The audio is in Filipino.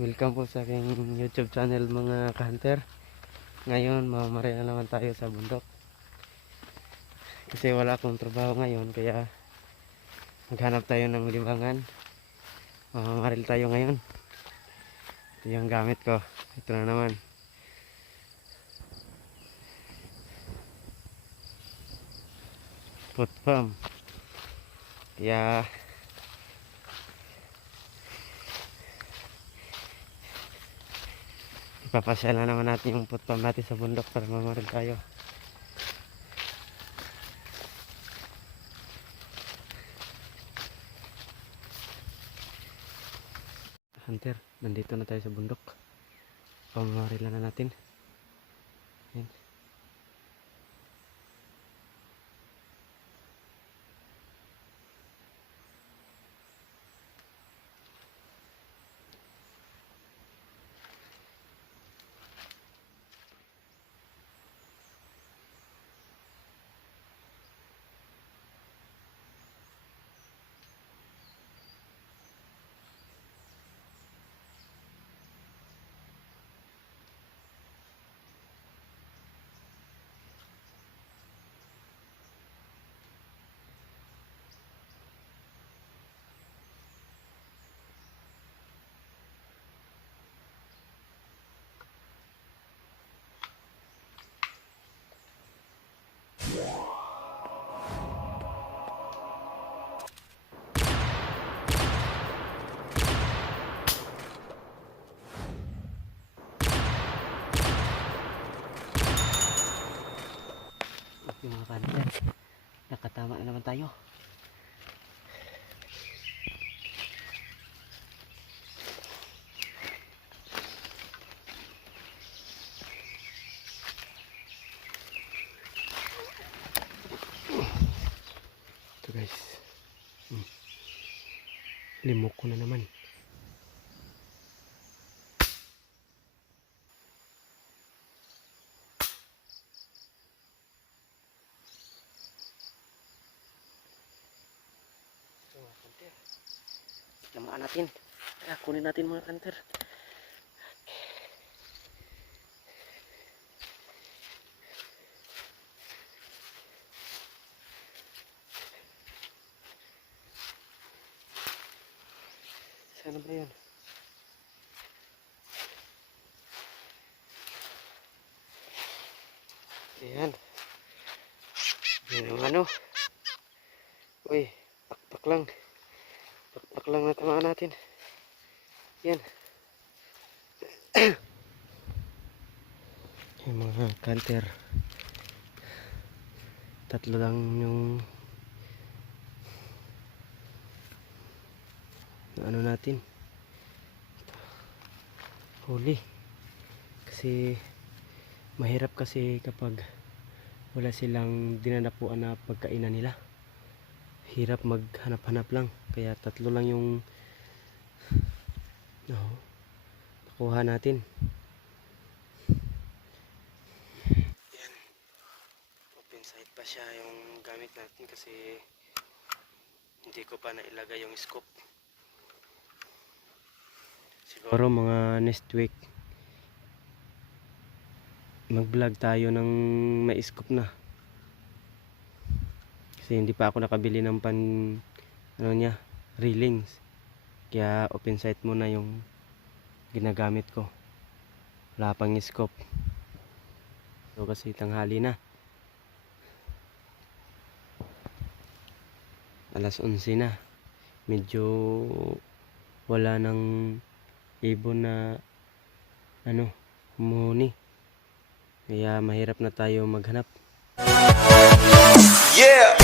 Welcome po sa aking YouTube channel mga ka-hunter. Ngayon mamamari na naman tayo sa bundok. Kasi wala akong trabaho ngayon kaya maghanap tayo ng libangan. Mamamaril tayo ngayon. Ito yung gamit ko. Ito na naman. Foot pump. Kaya ipapasya na naman natin yung foot pump natin sa bundok para mamaril tayo. Hunter, nandito na tayo sa bundok. Pamamaril na natin. Yan. Yung mga hunter, nakatama na naman tayo. Ito guys, limok ko na naman. Lamaan natin. Kaya kunin natin mga hunter. Sana ba yun? Ayan. Yung ano. Uy, pakpak lang. Pakpak lang na tamaan natin. Yan. Yung mga hunter. Tatlo lang yung ano natin. Huli. Kasi mahirap kasi kapag wala silang dinanapuan na pagkainan nila. Hirap maghanap-hanap lang. Kaya tatlo lang yung nakuha natin. Yan. Open sight pa siya yung gamit natin kasi hindi ko pa nailagay yung scope. Siguro mga next week mag-vlog tayo ng may scope na. Kasi hindi pa ako nakabili ng railings. Kaya open sight muna yung ginagamit ko. Wala pang scope. So kasi tanghali na. Alas 11 na. Medyo wala nang ibon na humuni. Kaya mahirap na tayo maghanap. Yeah!